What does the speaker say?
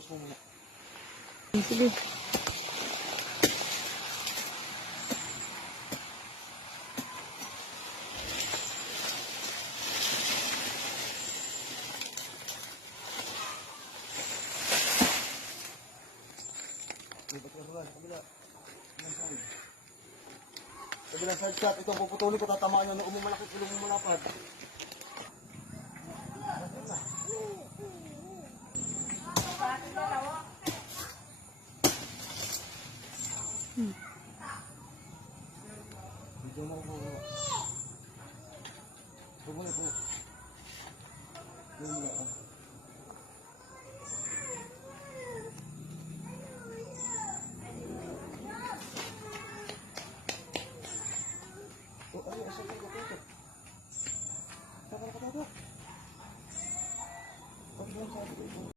Tapos mo muna. Sige. Kabilang side shot, itong puputulin ko, tatamaan nyo na umumalaki kulong mo malapad. Video mo ko. Bumuli po. Bumuli ka. Oh, ay, asa ka ito? Saka ka ito? Pag-iwan sa atin.